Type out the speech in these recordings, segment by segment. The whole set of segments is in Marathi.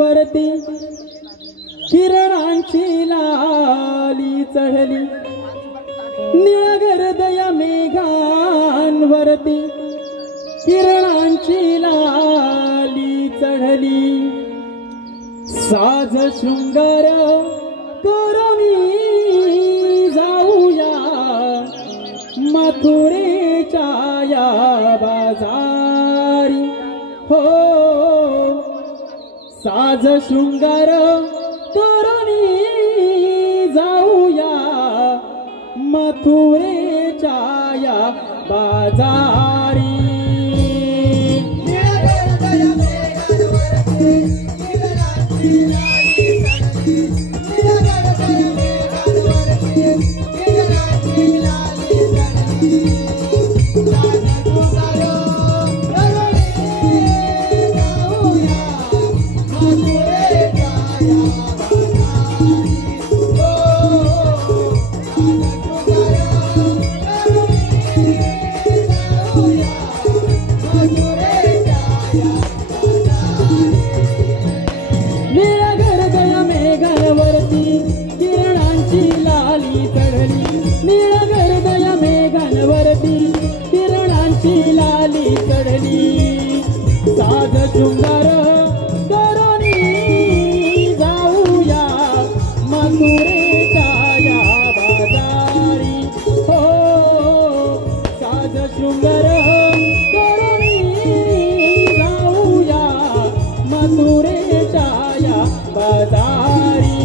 वरती किरणांची लाली चढली निळगरदया मेघांवरती किरणांची लाली चढली साज शृंगार करुणी जाऊया मथुरेच्या या बाजारी हो साज शृंगार करुणी जाऊया मथुरेच्या या बाजारी साज शृंगार करुणी जाऊया मथुरेच्या या बाजारी हो साज शृंगार करुणी जाऊया मथुरेच्या या बाजारी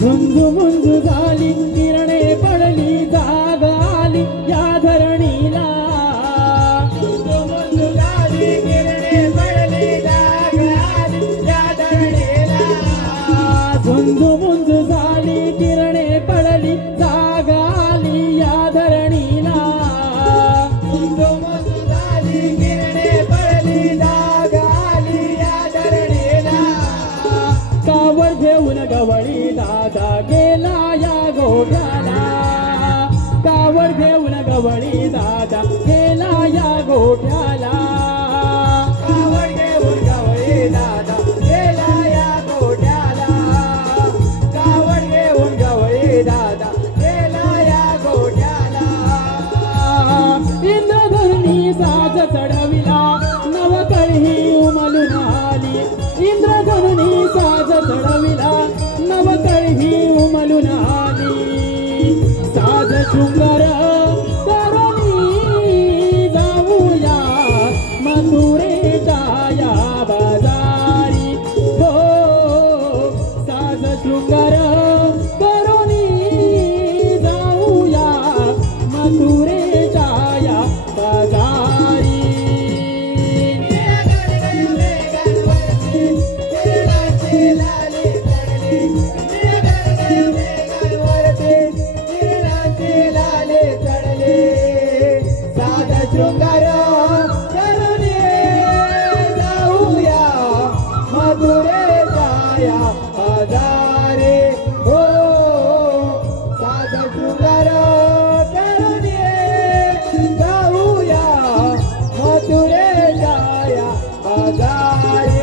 झुंजू झाली किरणे पडली जाग आली या धरणीला झुंजू झाली किरणे पडली जाग आली या धरणीला झुंजू झाली किरणे पडली जाग आली या धरणीला झुंजू झाली किरणे पडली जाग आली या धरणीला कावर घेऊन गवळी दादा गेला या गोठ्याला कावड घेऊन गवळी दादा गेला या गोठ्याला कावड घेऊन गवळी दादा गेला या गोठ्याला कावड घेऊन गवळी दादा गेला या गोठ्याला इंद्रधनुनी साज चढविला नवकळी उमलून आली इंद्रधनुनी साज चढविला नवकळी उमलून आली साज शृंगार करुणी जाऊया मथुरेच्या या बाजारी हो साज शृंगार करुणी जाऊया मथुरेच्या या बाजारी शृंगार करुणी जाऊया मथुरेच्या या बाजारी हो साज शृंगार करुणी जाऊया मथुरेच्या या बाजारी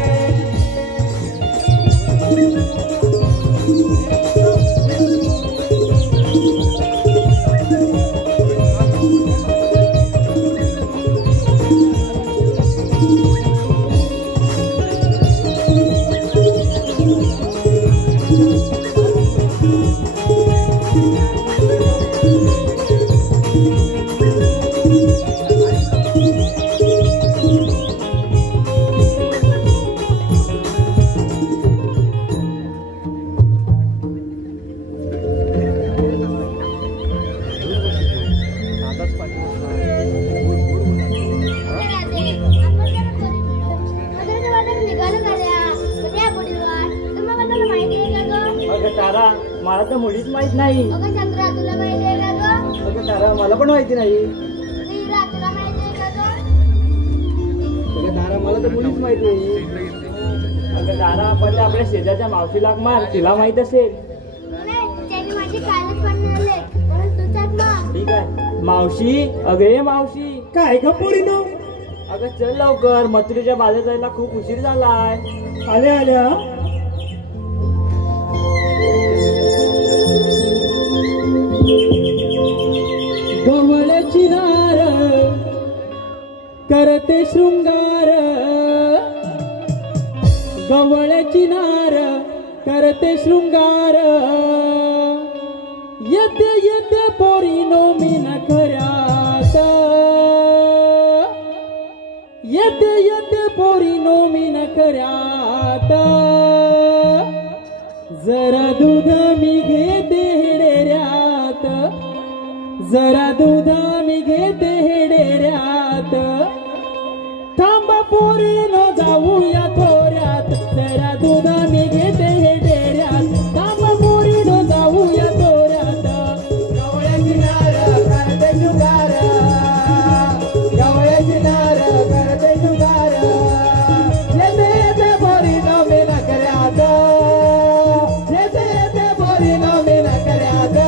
तर मुलीच माहित नाही. अगं चंद्रा तुला माहिती आहे का गं? अगं तारा मला पण माहिती नाही. नीरा तुला माहिती आहे का गं? अगं तारा मला तर मुलीच माहिती आहे. अगं तारा पहिले आपल्या शेजारच्या मावशीला मार, तिला माहित असेल. नाही त्याने माझी कालच बनवले म्हणून तुझ्यात मग. ठीक आहे मावशी. अगे मावशी काय ग पोरीनो. अगं चल लवकर, मथुरेच्या बाजारात जायला खूप उशीर झालाय. आल्या आल्या. गवळ्याची नार करते शृंगार, गवळ्याची नार करते शृंगार, येते येते पोरीनो मी नखऱ्यात, येते येते पोरीनो मी नखऱ्यात, जरा दूध मी घेते डेऱ्यात, जरा दूध मी घेते डेऱ्यात, थांबा पोरीनो जाऊया थोड्यात, जरा दूध मी घेते डेऱ्यात, थांबा पोरीनो जाऊया थोड्यात. गवळ्याची नार करते शृंगार, गवळ्याची नार करते शृंगार, येते येते पोरीनो मी नखऱ्यात, येते येते पोरीनो मी नखऱ्यात,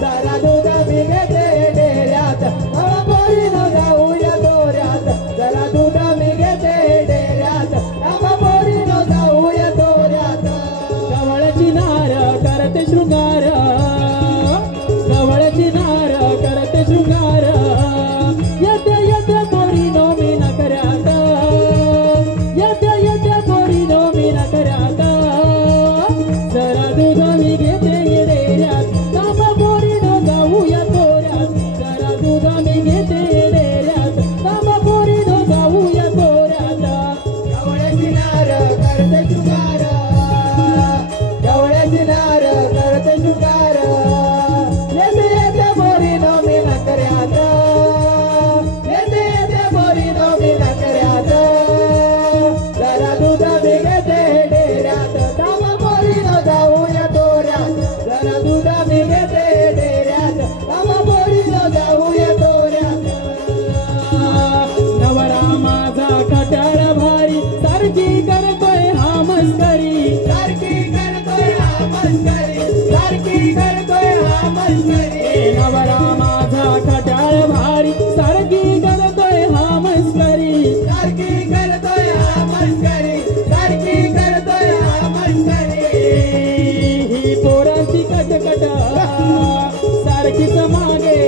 जरा दूध मी घेते डेऱ्यात, थांबा पोरीनो जाऊया थोड्यात, जरा दूध मी घेते डेऱ्यात, थांबा पोरीनो जाऊया थोड्यात. गवळ्याची नार करते शृंगार, गवळ्याची नार करते शृंगार, येते येते पोरीनो मी नखऱ्यात, येते येते पोरीनो मी नखऱ्यात, जरा दूध मी घेते डेऱ्यात, थांबा पोरीनो जाऊया थोड्यात, जरा दूध मी घेते डेऱ्यात, थांबा पोरीनो जाऊया थोड्यात. गवळ्याची नार करते शृंगार, गवळ्याची नार करते शृंगार, येते येते पोरीनो मी नखऱ्यात, येते येते पोरीनो मी नखऱ्यात, जरा दूध मी घेते डेऱ्यात, थांबा पोरीनो जाऊया थोड्यात, जरा दूध मी घेते डेऱ्यात, थांबा पोरीनो जाऊया थोड्यात. नवरा माझा कटाळ भारी, सारखी करतोय हा मस्करी, सारखी करतोय हा मस्करी, सारखी करतोय हा मस्करी, नवरा माझा कटाळ भारी, सारखी करतोय हा मस्करी, सारखी करतोय हा मस्करी, सारखी करतोय हा मस्करी, ही पोरांची कटकट सारखीच मागे,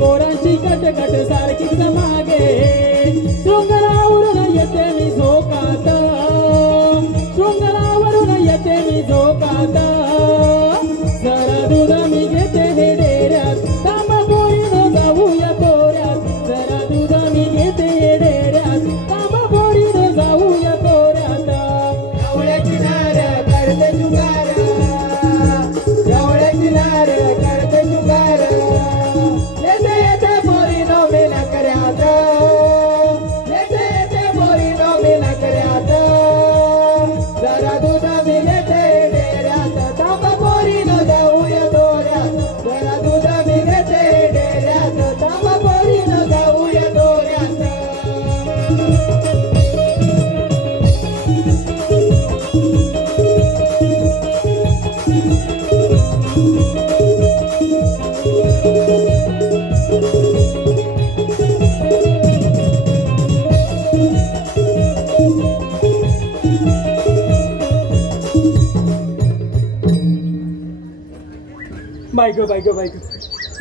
पोरांची कटकट सारखीच मागे, शृंगारावरून येते मी झोकात, शृंगारावरून येते मी झोकात, जरा दूध मी घेते डेऱ्यात, थांबा पोरीनो जाऊया थोड्यात, जरा दूध मी घेते डेऱ्यात, थांबा पोरीनो जाऊया थोड्यात. गवळ्याची नार करते शृंगार, गवळ्याची नार करते शृंगार, येते येते पोरीनो मी नखऱ्यात, येते येते पोरीनो मी नखऱ्यात, जरा दूध मी घेते डेऱ्यात, थांबा पोरीनो जाऊया थोड्यात, जरा दूध मी घेते डेऱ्यात, थांबा पोरीनो जाऊया थोड्यात. बायग बायग बायग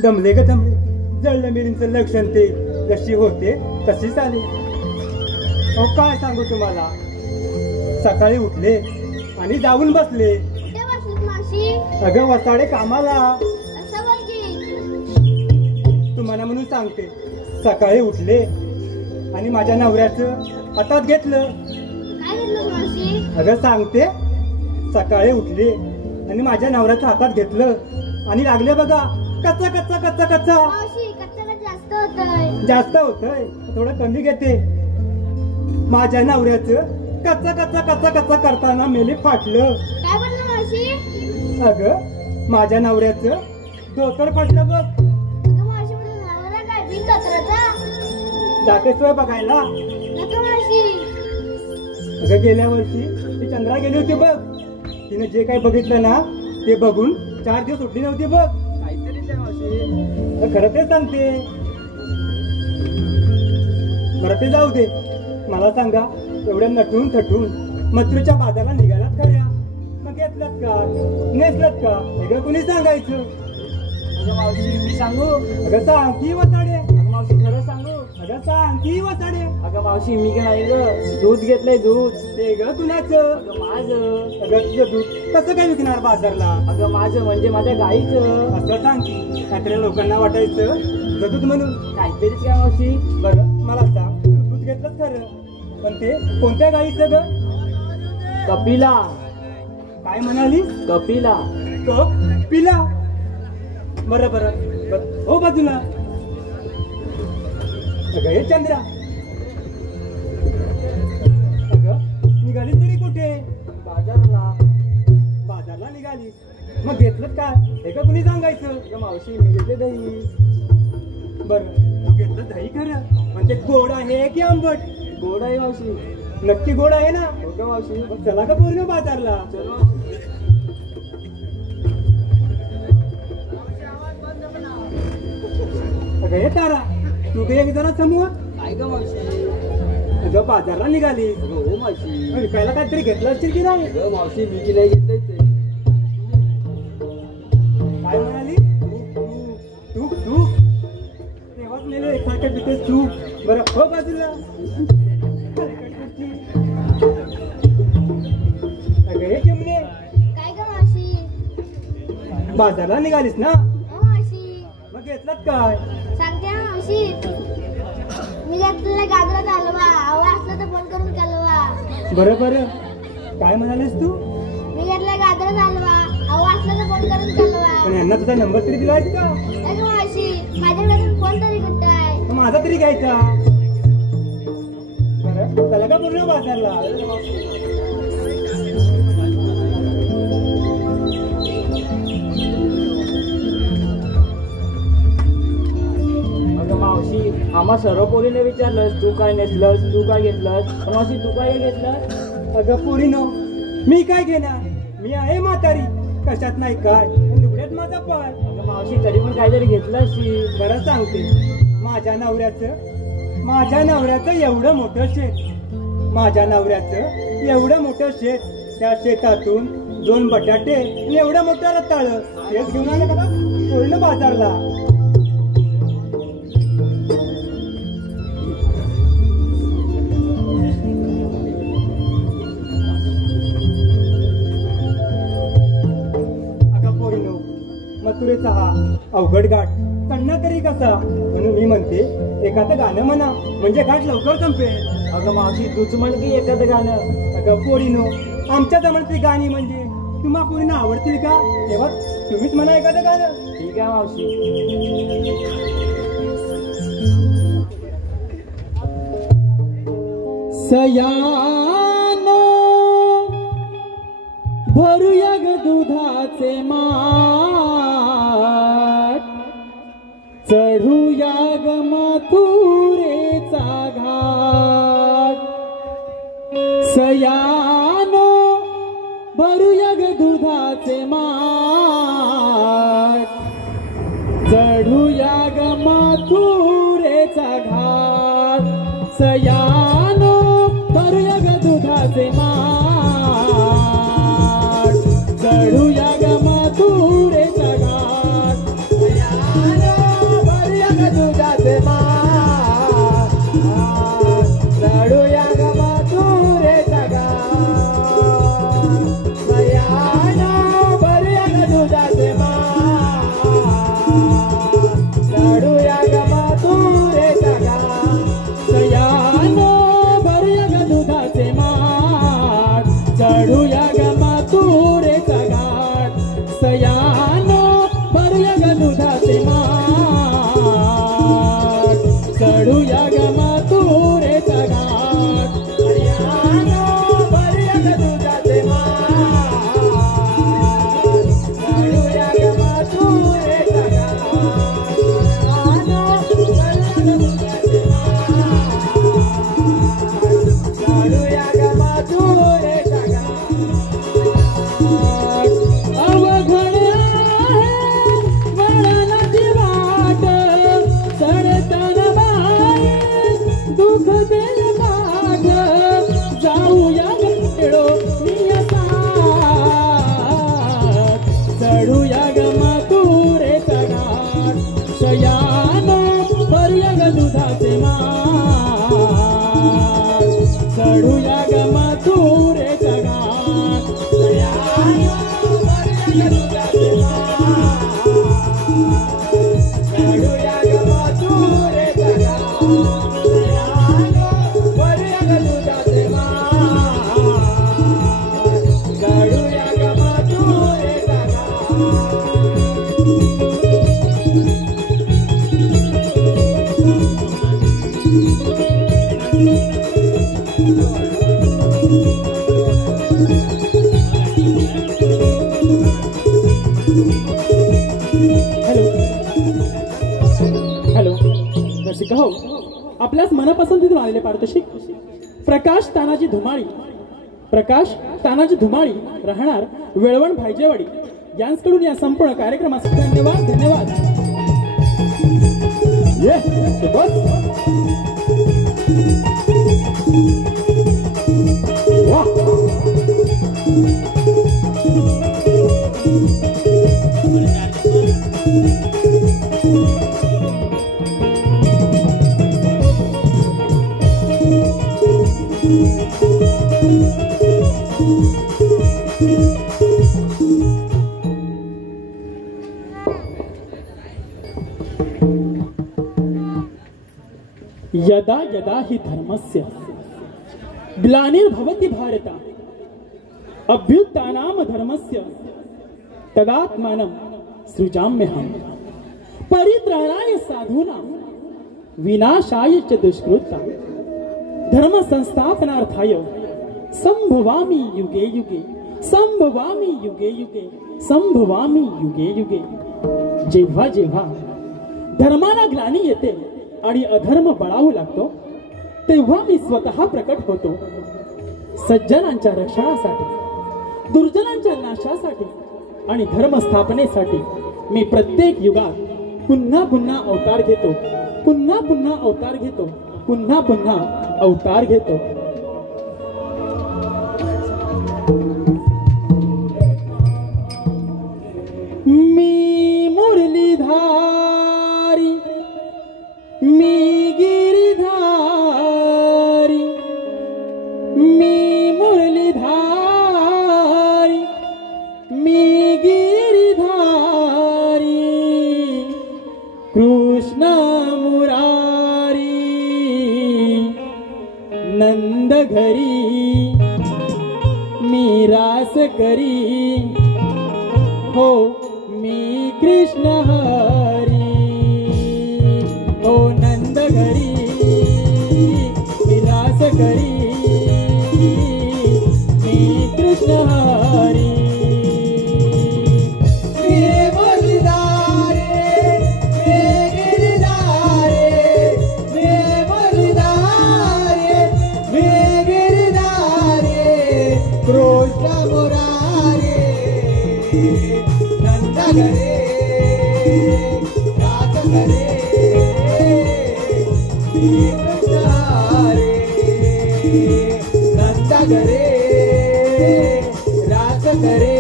दमले ग दमले, जळलं मिरींचं लक्षण ते जशी होते तशीच आली. अहो काय सांगू तुम्हाला, सकाळी उठले आणि जाऊन बसले. कुठे बसलीस मावशी? अगं वसाडे कामाला. असं बोल की. तुम्हाला म्हणून सांगते, सकाळी उठले आणि माझ्या नवऱ्याचं हातात घेतलं. काय घेतलं मावशी? अगं सांगते, सकाळी उठले आणि माझ्या नवऱ्याचं हातात घेतलं आणि लागले बघा कच्चा कच्चा कच्चा कच्चा. मावशी कच्चा जास्त होतंय. जास्त होतंय, थोडं कमी घेते. माझ्या नवऱ्याचं कच्चा कच्चा कच्चा कच्चा करताना मेले फाटलं. काय बोलला मावशी? अगं माझ्या नवऱ्याचं धोतर फाटलं बघ. अगं मावशी माझा नवरा काय बिन धोतराचा? जातेच होय बघायला. नको मावशी. अगं गेल्या वर्षी ती चंद्रा गेली होती बघ. तिने जे काही बघितलं ना ते बघून 4 दिवस उठली नव्हती बघ. काहीतरी ते मावशी. तर खरं तेच सांगते. बरं ते जाऊ दे. मला सांगा एवढ्या नटून थटून मथुरेच्या बाजारला निघालात खऱ्या. मग घेतलात का नेसलात का हे ग कुणी सांगायचं. अगं मावशी मी सांगू? अगं सांग की वसाडे. अगं मावशी खरं सांगू? अगं सांग की वसाडे. अगं मावशी मी काय नाही ग दूध घेतलंय दूध. ते ग कुणाचं. अगं माझं. अगं तुझं दूध कसं काय विकणार बाजारला. अगं माझं म्हणजे माझ्या गाईचं. असं सांग की नाहीतर लोकांना वाटायचं तुझं दूध म्हणून. काहीतरीच काय मावशी. बरं मला सांग तू दूध घेतलंच खरं पण ते कोणत्या गाईचं ग. कपिला. काय म्हणाली. कपिला. पिला. बरं बरं बरं हो बाजूला. अगं हे चंद्रा अगं निघाली तरी कुठे. बाजारला. बाजारला निघाली मग घेतलं काय हे का कुणी सांगायचं. अगं मावशी मी घेतले दही. बरं तू घेतलं दही खरं पण ते गोड आहे की आंबट. गोड आहे मावशी. नक्की गोड आहे ना. हो का मावशी. मग चला का पूर्ण बाजारला. चल मावशी. अगं हे तारा तू काही एक जरा समूह काय ग मावशी. अगं बाजारला निघाली अगं हो मावशी. विकायला काहीतरी घेतलं असतील की नाही. अगं मावशी मी तिला घेतलंय ते. काय म्हणाली. तू तू तेव्हाच नेलं एकसारख्या पितेस तू. बरं हो बाजूला. अगं हे चिमणे काय ग मावशी. बाजारला निघालीस ना हो मावशी. मग घेतलात काय. सांगते ना मावशी. मी घेतलेला गाजराचा हलवा. हवा असला तर फोन करून कळवा. बरं बरं काय म्हणालीस तू. मी घेतला गाजराचा हलवा. हवा असला तर फोन करून कळवा. पण यांना तुझा नंबर तरी दिलायस का. अगं मावशी माझ्याकडे फोन तरी कुठे आहे. मग माझा तरी घ्यायचा. बरं चला का पूर्ण बाजारला. अगं मावशी आम्हा सर्व पोरीने विचारलंस तू काय नेसलंस तू काय घेतलंस. पण मावशी तू काय घेतलंस. अगं पोरीनो मी काय घेणार. मी आहे म्हातारी कशात नाही काय निवड्यात माझा पाय. अगं मावशी तरी पण काहीतरी घेतलंस की. बरं सांगते माझ्या नवऱ्याचं एवढं मोठं शेत. माझ्या नवऱ्याचं एवढं मोठं शेत. त्या शेतातून 2 बटाटे आणि एवढं मोठं रताळ हेच घेऊन आलं का पूर्ण बाजारला. अगं पोरीनो मथुरेचा हा अवघड घाट चढणार तरी कसा. म्हणून मी म्हणते एखादं गाणं म्हणा म्हणजे घाट लवकर संपेल. अगं मावशी तूच म्हण की एखादं गाणं. अगं पोरीनो आमच्या जमान्यातली गाणी म्हणजे तुम्हा पोरींना आवडतील का. तेव्हा तुम्हीच म्हणा एखादं गाणं. ठीक आहे मावशी. सयानो भरूया ग दुधाचे माठ. चढूया ग मथुरेचा घाट. सयानो भरूया ग दुधाचे माठ. चढूया ग मथुरेचा घाट. सयानो भरूया ग दुधाचे माठ. चढूया ग मथुरेचा घाट. सयानो भरूया ग दुधाचे माठ. चढूया ग मथुरेचा घाट. सयानो भरूया ग दुधाचे माठ. चढूया ग मथुरेचा घाट. सयानो सुख देल माझ जाऊया खेळो चढूया ग मथुरेचा घाट शयान पर्य ग दुधाचे माठ चढूया ग मथुरेचा घाट शयान पर्य ग दुधाचे माठ चढूया ग मथुरेचा घाट शयान पर्य ग दुधाचे माठ चढूया ग मथुरेचा हॅलो रसिका हो, आपल्याच मनपसंतीतून आलेले पारितोषिक प्रकाश तानाजी धुमाळी राहणार वेळवण भायजेवाडी यांच्याकडून या संपूर्ण कार्यक्रमासाठी धन्यवाद धन्यवाद. यदा यदा हि धर्मस्य ग्लानिर्भवति भारत अभ्युत्थानाम धर्मस्य तदात्मानं सृजाम्यहम् परित्राणाय साधूनां विनाशाय च दुष्कृतां धर्म संस्थापनार्थाय संभवामि युगे युगे जेव्हा जेव्हा धर्माला ग्लानी येते आणि अधर्म बळावू लागतो तेव्हा मी स्वतः प्रकट होतो. सज्जनांच्या रक्षणासाठी, दुर्जनांच्या नाशासाठी आणि धर्म स्थापनेसाठी मी प्रत्येक युगात पुन्हा पुन्हा अवतार घेतो. मी मुरलीधारी मी गिरिधारी मी मुरलीधारी मी गिरिधारी कृष्ण मुरारी नंद घरी मी रास करी हो मी कृष्ण हरी हो नंद घरी विलास करी मी कृष्ण हरी. कृष्ण मुरारे नंद घरे रास करे कृष्ण हरे नंद घरे रास करे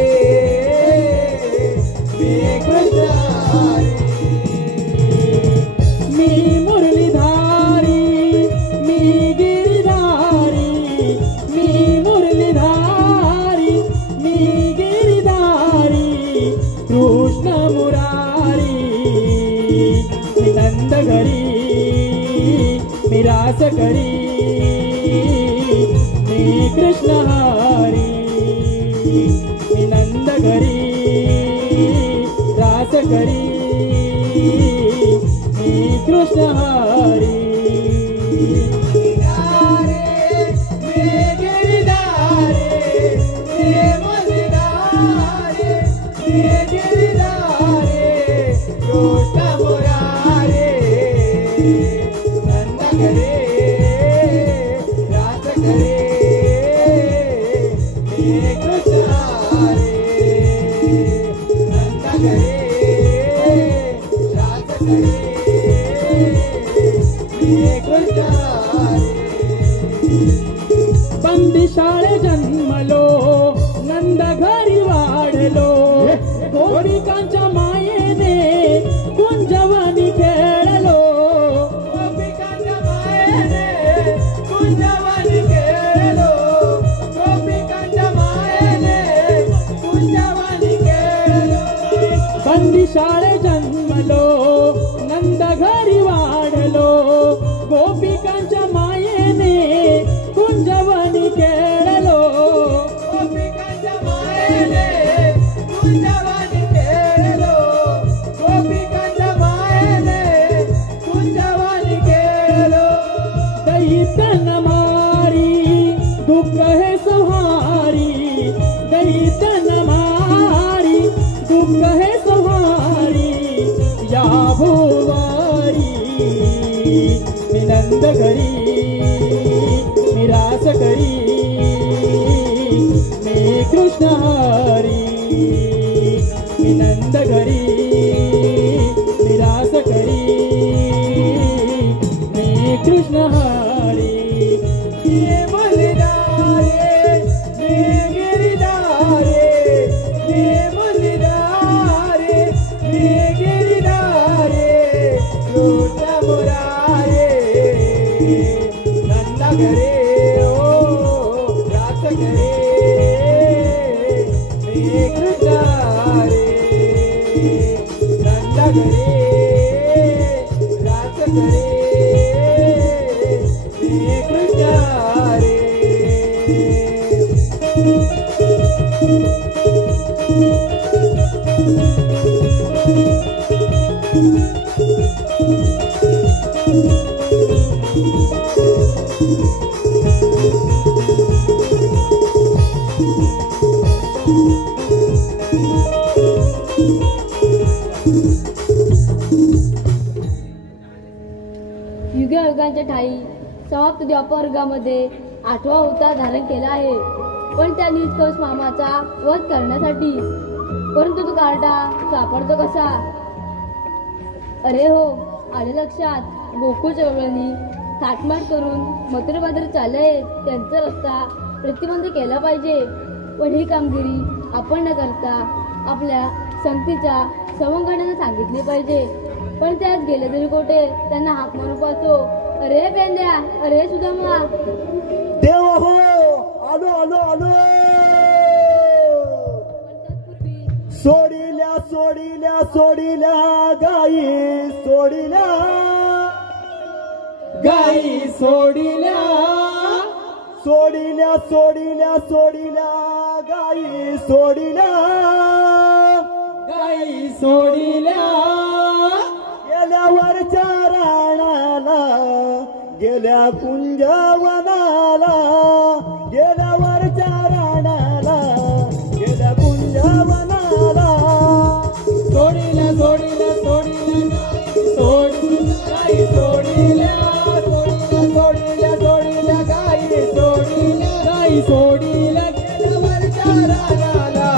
कृष्ण हरे. मी मुरलीधारी मी गिरिधारी मी मुरलीधारी मी गिरिधारी कृष्ण मुरारी नंद घरी मी रास करी मी कृष्ण हरी मी नंद घरी रास करी मी कृष्ण हरी. कृष्ण बंदिशाळे जन्मलो नंद घरी वाढलो गोपिकांच्या मायेने कुंजवनी खेळलो गोपिकांच्या मायेने कुंजवनी खेळलो गोपिकांच्या मायेने कुंजवनी खेळलो बंदिशाळे जन्मलो नंद घरी वाढलो गोपिकांच्या मायेने कुंजवनी खेळलो गोपिकांच्या मायेने कुंजवनी खेळलो गोपिकांच्या मायेने कुंजवनी खेळलो दैतन मारी दुःख हे संहारी दैतन मारी दुःख हे संहारी या भुवारी नंद घरी निराश करी मी कृष्ण हरी नंद घरी निराश करी मी कृष्ण हरी ये बलिदारे मी गिरिधारे ये बलिदारे मी गिरिधारे कृष्ण मुरारे नंद घरे ओ रास करे मी कृष्ण हरे नंद घरे रास करे मी कृष्ण हरे युगायुगांच्या ठाई समाप्त द्वापरयुगामध्ये 8वा अवतार धारण केला आहे, पण त्या नीचकस मामाचा वध करण्यासाठी. परंतु तो कार्टा सापडतो कसा? अरे हो, आले लक्षात. गोकुळच्या गवळणी थाटमाट करून मथुरेबाजार चालले त्यांचा रस्ता प्रतिबंध केला पाहिजे. पण ही कामगिरी आपण न करता आपल्या संगतीच्या सवंगड्यांना सांगितली पाहिजे. पण त्यात गेले तरी कोठे त्यांना हाक मारून पाहतो, अरे पेंद्या, अरे सुदामा. देव हो, आलो आलो आलो. सोडिल्या सोडिल्या सोडिल्या गाई सोडिल्या गाई सोडिल्या सोडिल्या सोडिल्या सोडिल्या गाई सोडिल्या गाई सोडिल्या गेल्यावरच्या राणाला गेल्या कुंजवनाला गेल्यावरच्या राणाला गेल्या कुंजवनाला सोडिल्या सोडिल्या सोडिल्या गाई सोडिल्या सोडिल्या सोडिल्या गाई सोडिल्या गाई सोडिल्या गेल्यावरच्या राणाला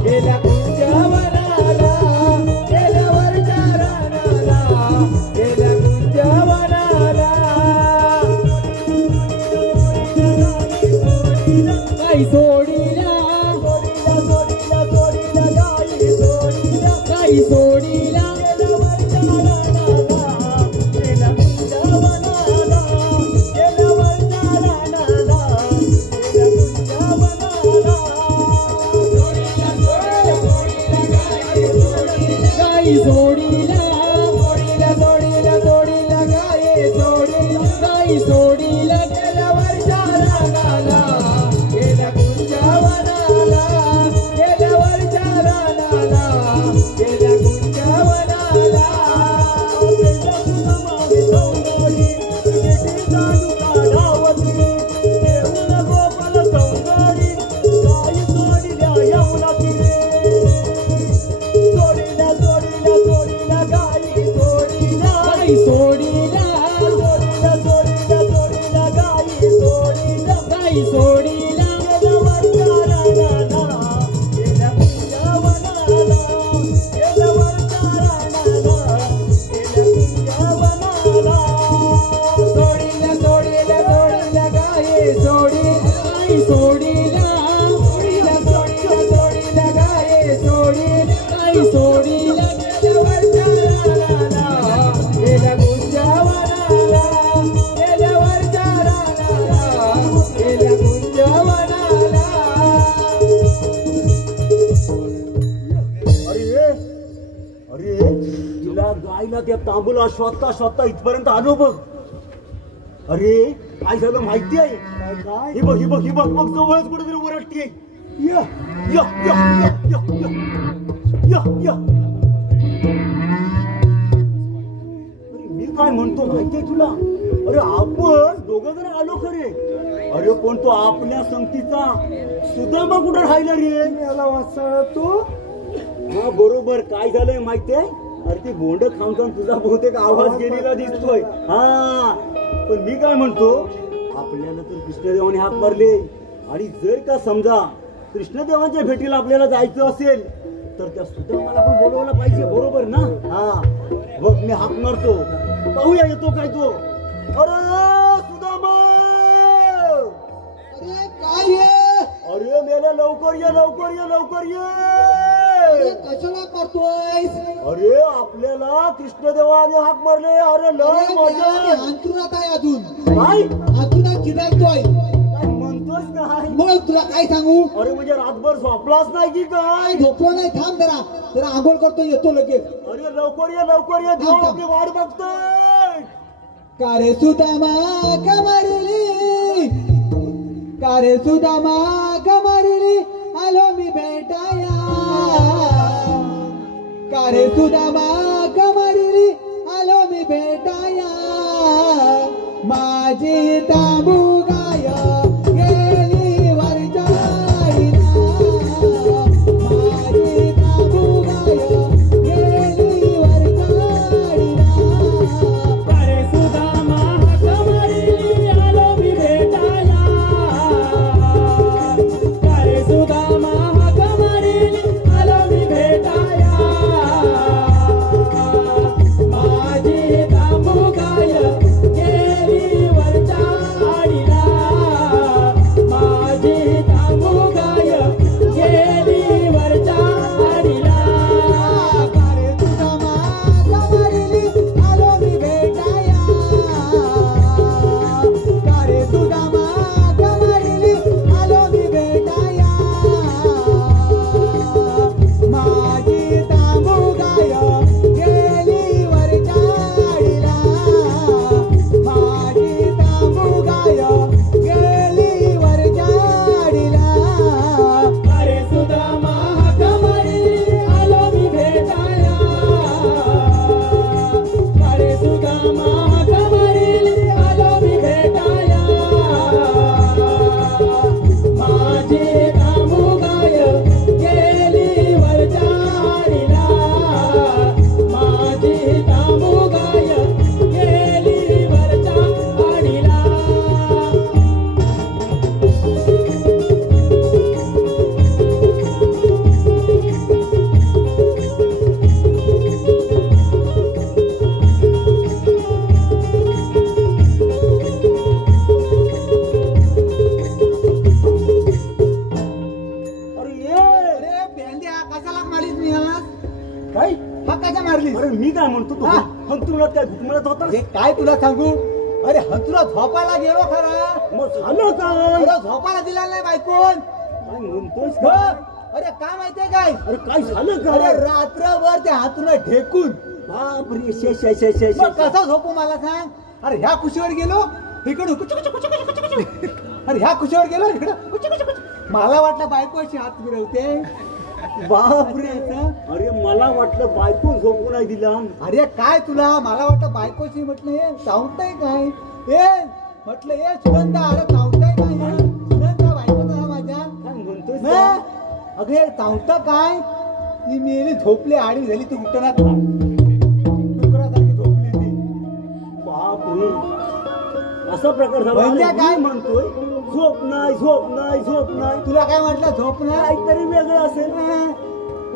गेल्या कुंजवनाला गेल्यावरच्या राणाला गेल्या कुंजवनाला गाई सोडिल्या सोडिल्या सोडिल्या सोडिल्या गाई सोडिल्या गाई सोडिल्या गेल्यावरच्या राणाला गेल्या कुंजवनाला गेल्यावरच्या राणाला गेल्या कुंजवनाला सोडिल्या सोडिल्या सोडिल्या गाई सोडिल्या सोडिल्या सोडिल्या सोडिल्या गाई सोडिल्या गाई सोडिल्या गेल्यावरच्या राणाला गेल्या कुंजवनाला गेल्यावरच्या राणाला गेल्या कुंजवनाला गोपाल सौंदरी गाई सोडिल्या यमुना तिरे सोडिल्या सोडिल्या सोडिल्या गाई सोडिल्या गाई सोडिल्या सोडिल्या सोडिल्या सोडिल्या गाई सोडिल्या गाई सोडिल्या गेल्यावरच्या राणाला गेल्या कुंजवनाला गेल्यावरच्या राणाला गेल्या कुंजवनाला त्या तांबूला शोधता शोधता इथपर्यंत आलो बघ. अरे काय झालं माहिती आहे? ही बघ ही बघ ही बघ बघ जवळच कुठेतरी ओरडतीये. या या या या या या या. मी काय म्हणतो माहितीये तुला? अरे आपण दोघं जण आलो खरे. अरे पण तो आपल्या संगतीचा सुदामा कुठं राहिला रे? याला वाचला तो. हा बरोबर. काय झालंय माहितीये? अरे ते बोंड खाऊन खाऊन तुझा बहुतेक आवाज गेलेला दिसतोय. हा पण मी काय म्हणतो, आपल्याला तर कृष्णदेवाने हाक मारले आणि जर का समजा कृष्णदेवांच्या भेटीला आपल्याला जायचं असेल तर त्या सुदामाला पण बोलवलं पाहिजे. बरोबर ना? हा बघ मी हाक मारतो, पाहूया येतो काय तो. अरे सुदामा, अरे काय आहे? अरे मेले लवकर ये लवकर ये लवकर ये. कशाला करतोयस? अरे आपल्याला कृष्णदेवाने हाक मारले. अरे लय मजा. अंतुरात आहे अजून. काय अंतुरात चिरायतोय. काय म्हणतोस काय? मग तुला काय सांगू? अरे म्हणजे रातभर झोपलाच नाही की काय? झोपलो नाही. थांब जरा जरा आंघोळ करतो, येतो लगेच. अरे लवकर ये लवकर ये. देव थांब. आपली वाट बघतोय. का रे सुदामा कमरली, का रे सुदामा कमरली, आलो मी भेटाया. का रे सुदामा कमरली, आलो मी भेटाया. माझी तांबू गाय गेली वरच्या आईला. माझी तांबू गाय गेली वरच्या आईला. अरे सुदामा कमरी आलो मी भेटाया. अरे सुदामा कमरी आलो मी भेटाया. माझी तांबू गाय गेली वरच्या आडीला. माझी तांबू गाय गेली वरच्या आडीला. का रे सुदामा कमरली, आलो मी भेटाया. का रे सुदामा कमरली, आलो मी भेटाया. माझी तांबू गाय गेली वरच्या आडीला. माझी तांबू गाय गेली वरच्या आडीला. अरे सुदामा कमरी आलो मी भेटाया. अरे सुदामा कमरी आलो मी भेटाया. माझी तांबू गाय गेली वरच्या आडीला. माझी तांबू गाय गेली वरच्या आडीला. अरे ये. अरे भेंड्या, कशाला मारलीस मी याला? काय? हा कशा मारलीस? अरे मी काय म्हणतो तू हा. पण तुला काय घुटमळत होता? अरे काय तुला सांगू? अरे हंतुरा झोपायला गेलो खरा. मग झालं काय? अरे झोपायला दिला नाही बायकोन. काय म्हणतोस हो. का? अरे काय माहितीये काय? अरे काय झालं अरे काय? रात्रभर त्या हातून ढेकून. बापरे शे शे शे शे मग शे. कसा झोपू मला सांग? अरे ह्या कुशीवर गेलो इकडून कुचू कुचू कुचू कुचू कुचू कुचू. अरे ह्या कुशीवर गेलो इकडं कुचू कुचू कुचू. मला वाटलं बायको अशी हात फिरवते. बापरे. अरे मला वाटलं बायको झोपू नाही दिला. अरे काय तुला? मला वाटलं बायकोशी. म्हटलं हे चावताय काय? ए म्हटलं ए सुगंधा, अरे चावताय काय? हे? सुगंधा बायको ना माझ्या. काय म्हणतोस हे? का? अगं हे चावतं काय? ती मेली झोपली आडी झाली ती उठणार डुकरासारखी झोपली ती. बापरे असा प्रकार झाला. म्हणजे अरे काय? मी म्हणतोय झोप नाही झोप नाही झोप नाही. तुला काय म्हटलं? झोप नाही. काहीतरी वेगळं असेल.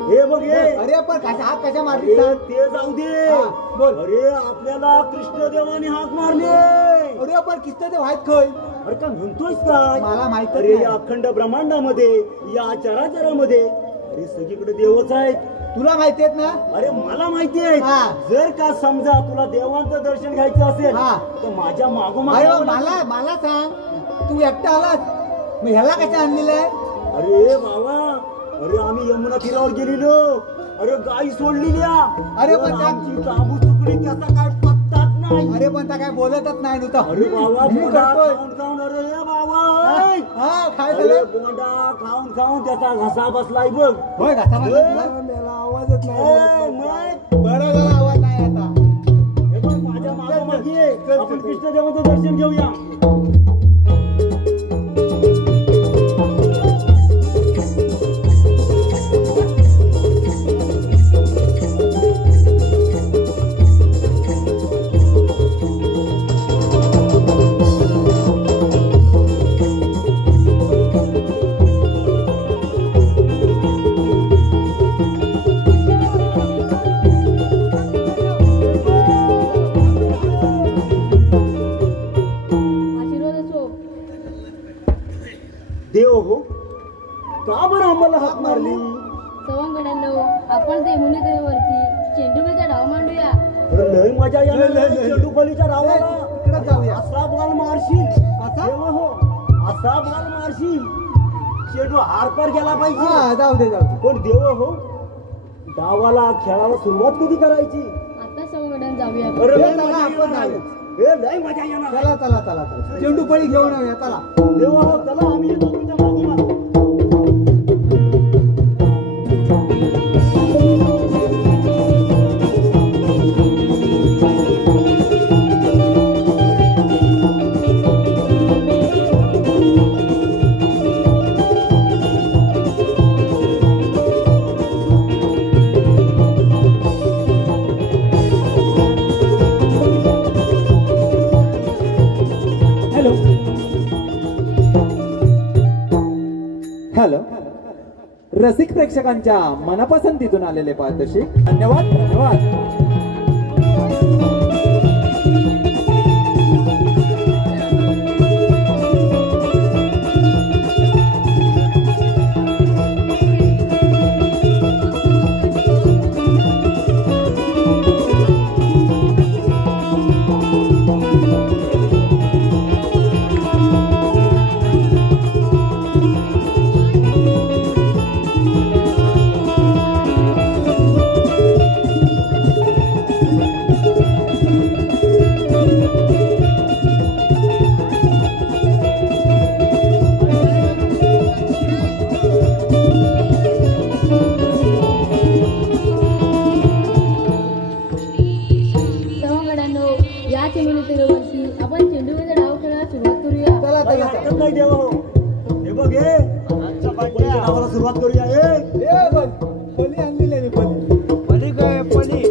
हे बघ हे. अरे पण कशा हात कशा मारली? अरे ते जाऊ दे. हा, बोल. अरे आपल्याला कृष्णदेवाने हाक मारले. अरे पण किस्त ते व्हायत खय? अरे काय म्हणतोयस काय? मला माहितच अरे नाही. या अखंड ब्रह्मांडामध्ये या चराचरामध्ये अरे सगळीकडे देवच आहेत. तुला माहिती आहेत ना? अरे मला माहिती आहे. हा. जर का समजा तुला देवांचं दर्शन घ्यायचं असेल हा. तर माझ्या अरे मागोमाग मला मला सांग, तू एकटा आलास मग ह्याला कशा आणलेलं आहे? अरे बाबा, अरे आम्ही यमुना तीरावर गेलेलो. अरे गाई सोडलेल्या. अरे पण त्या- आमची तांबू चुकली आपली त्याचा काय पत्ताच नाही. अरे पण त्या काय बोलतच नाही नुसतं अरे बाबा हम्म बोंडा करतोय. खाऊन खाऊन अरे ए बाबा ऐ. हा काय अरे झालं बोंडा खाऊन खाऊन त्याचा घसा बसलाय बघ. होय घासा बसला तुला? मला आवाजच ए, मग बरं झालं आवाज नाही आता हे बघ माझ्या मागोमागे ये. आपण कृष्णदेवाचं दर्शन घेऊया. आशीर्वाद असो. देव हो का बरं आम्हाला हाक मारली? सवंगड्यांनो, आपण ते मुनिदेवावरती चेंडूचा डाव मांडूया. अरे लय मजा येणार लय, लय, लय. चेंडूपलीच्या डावाला. इकडे जाऊया असा बॉल मारशील असा? देव हो असा बॉल मारशील चेंडू हारपार गेला पाहिजे. हा जाऊ दे पण देव हो डावाला खेळाला सुरुवात कधी करायची? आता सवंगड्यां जाऊया. अरे हे लय चला, मजा आपण येणार. जाऊया. हे लय मजा येणार. चला चला चला चला चेंडू पळी घेऊन येऊया चला देव हो चला आम्ही येतो तुमच्या मागोमाग. हॅलो रसिक प्रेक्षकांच्या मनापसंतीतून आलेले पारितोषिक धन्यवाद धन्यवाद. सवंगड्यांनो, या मुनिदेवावरती आपण चेंडूचा डाव खेळायला सुरुवात करूया. चला काही चला हरकत नाही देव हो. हे बघ हे चेंडूपलीच्या डावाला सुरुवात करूया. ए बघ पली आणलेली आहे मी पली पली काय पली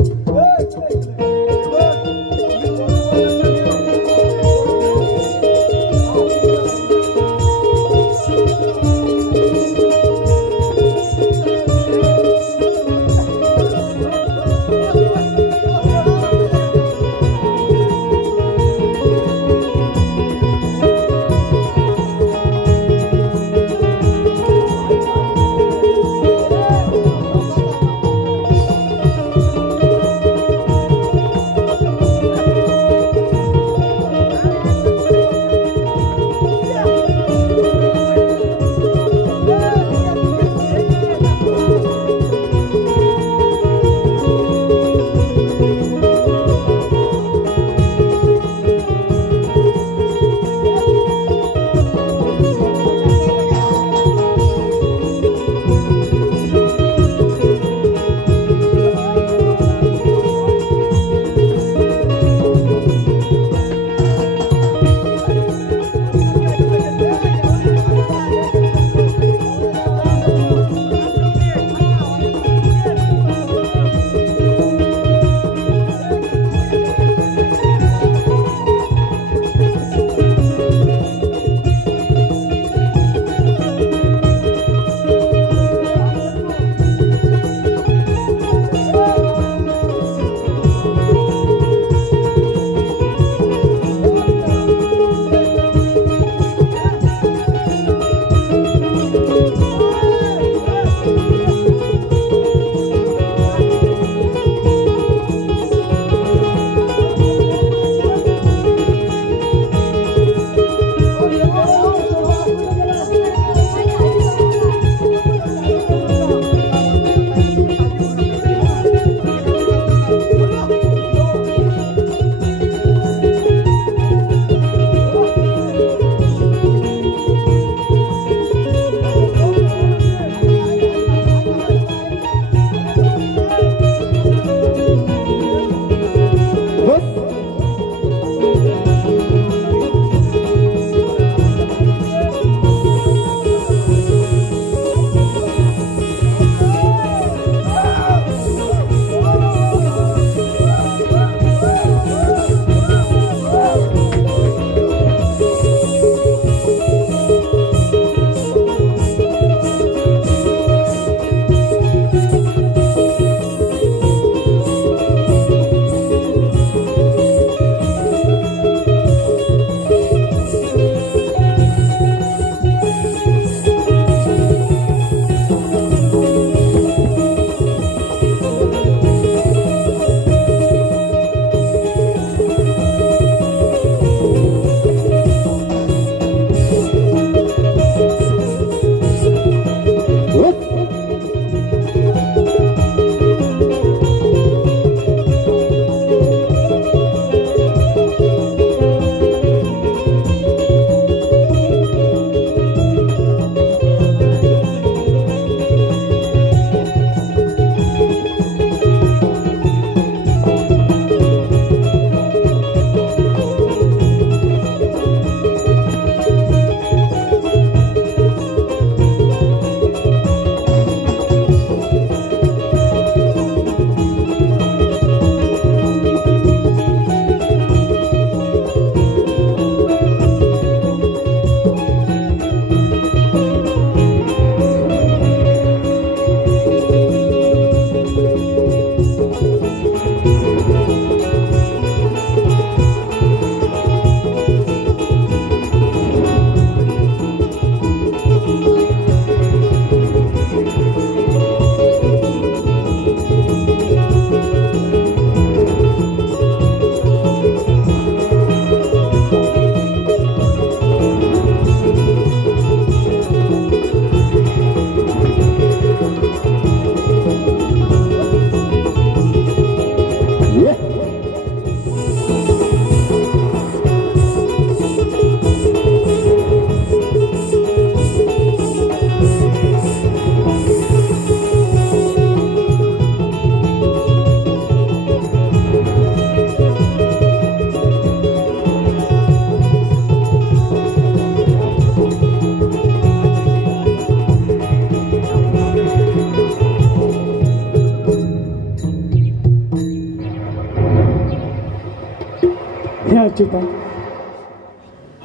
अच्युता,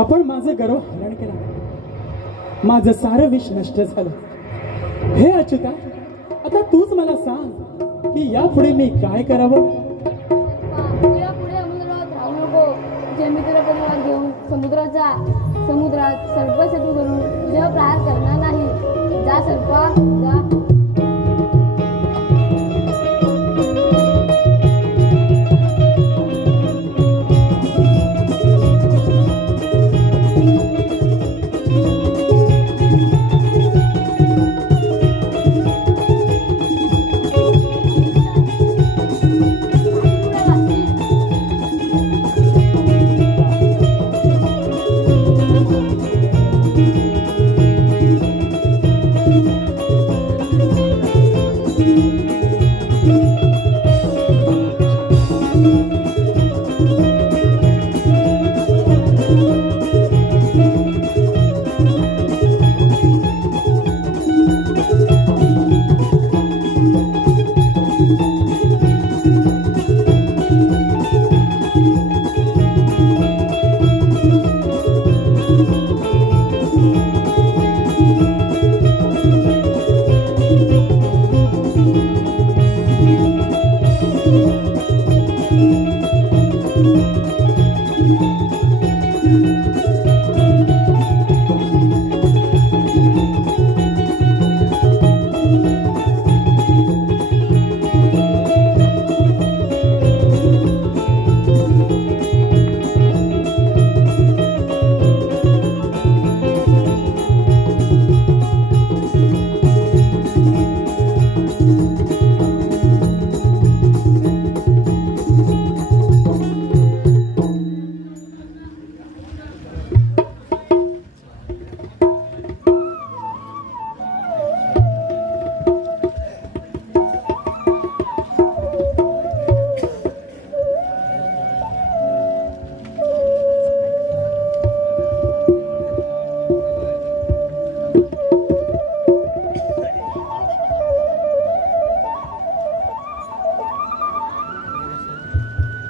आपण माझं गर्व हरण केला, माझं सारं विष नष्ट झालं. हे अच्युता, आता तूच मला सांग की यापुढे मी काय करावं. यापुढे समुद्रात राहू नको. जे मित्र परिवार घेऊन समुद्रात सर्पसेतू करून तुझ्यावर प्रहार करणार नाही. जा सर्पा जा.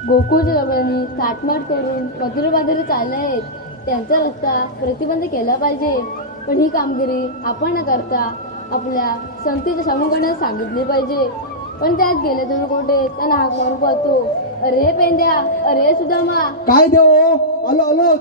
गोकुळच्या लोकांनी थाटमाट करून मधुरबाजारी चालले आहेत. त्यांचा रस्ता प्रतिबंध केला पाहिजे. पण ही कामगिरी आपण न करता आपल्या संतीच्या समूहाने सांगितली पाहिजे. पण त्यात गेले तुम्ही कोठे त्यांना हाक मारून पाहतो. अरे पेंड्या, अरे सुदामा. काय देव, आलो आलो.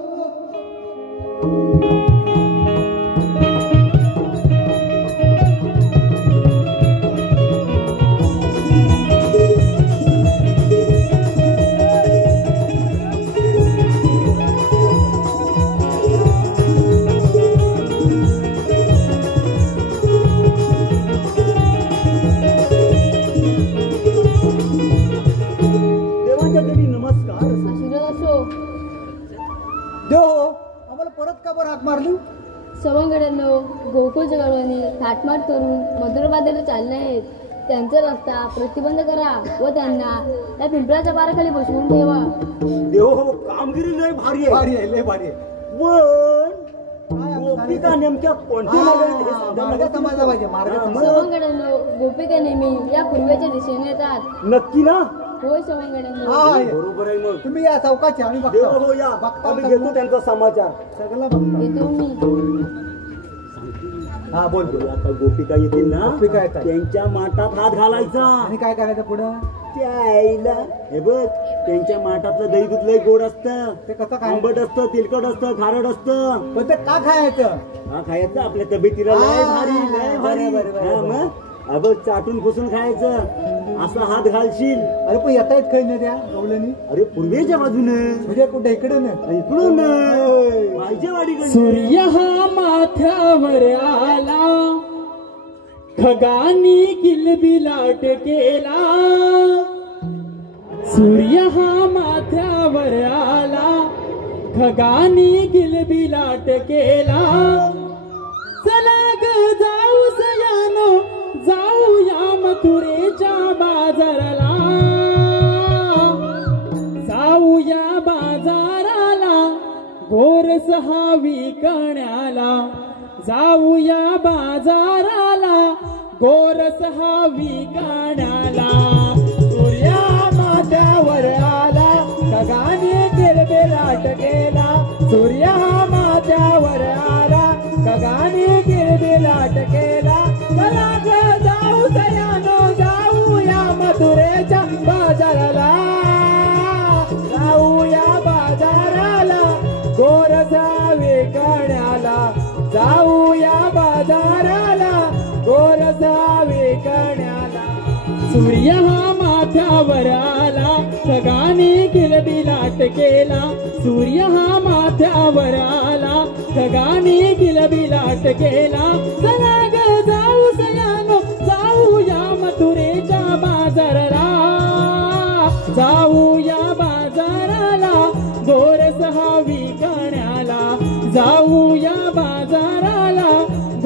सवंगड्यांनो, गोकुळच्या गावांनी थाटमाट करून मधुरबाजारी चालले आहेत. त्यांचा रस्ता प्रतिबंध करा व त्यांना त्या पिंपळाच्या पाराखाली बसवून ठेवा. देव, कामगिरी लय भारी आहे. भारी आहे, लय भारी आहे. गोपिका नेमक्या कोणत्या मार्ग समाजला पाहिजे. सवंगड्यांनो, गोपिका नेहमी या पूर्वेच्या दिशेने येतात. नक्की ना? होय सवंगड्यांनो. बरोबर आहे. मग तुम्ही या चौकाची आम्ही देव बघतो. हो, या आम्ही घेतो त्यांचा समाचार. सगळं बघतो. येतो मी. हा बोल बोल. आता गोपिका येतील ना, गोपिका येतात. त्यांच्या माठात हात घालायचा. आणि काय करायचं पुढं? त्या आईला हे बघ, त्यांच्या माठातलं दही दूध लय गोड असतं. ते कसं काय? आंबट असतं, तेलकट असतं, खारट असतं. पण ते का खायचं? हा खायचं आपल्या तब्येतीला लय भारी, लय भारी. बरं. हा, मग अबघ चाटून पुसून खायचं. असा हात घालशील. अरे पण येता येत खाई ना त्या गवल्यानी. अरे पूर्वेच्या बाजूने, म्हणजे कुठे इकडे ना इकडून पाहिजे वाडीकडे. सूर्य हा माथ्यावर आला, खगानी किलबिलाट केला. सूर्य हा माथ्यावर आला, खगानी किलबिलाट केला. चला ग जाऊ सयानो, जाऊया मथुरेच्या बाजाराला. जाऊया बाजाराला, गोरस हा विकण्याला. जाऊया बाजाराला, गोरस हा विकण्याला. सूर्या माथ्यावर आला, खगाने किलबिलाट लाट केला सूर्य हा माथ्यावर आला गगाने किरबी लाट केला चला ग जाऊ सयानो जाऊया मथुरेच्या बाजाराला जाऊया बाजाराला गोरसा विकण्याला जाऊया बाजाराला गोरसा विकण्याला सूर्य हा माथ्यावर आला गगाने किलबी लाट केला सूर्य हा माथ्यावर आला गगाने किलबी लाट केला चला ग जाऊ सयानो जाऊया मथुरेच्या बाजाराला जाऊया बाजाराला गोरस हा विकण्याला जाऊया बाजाराला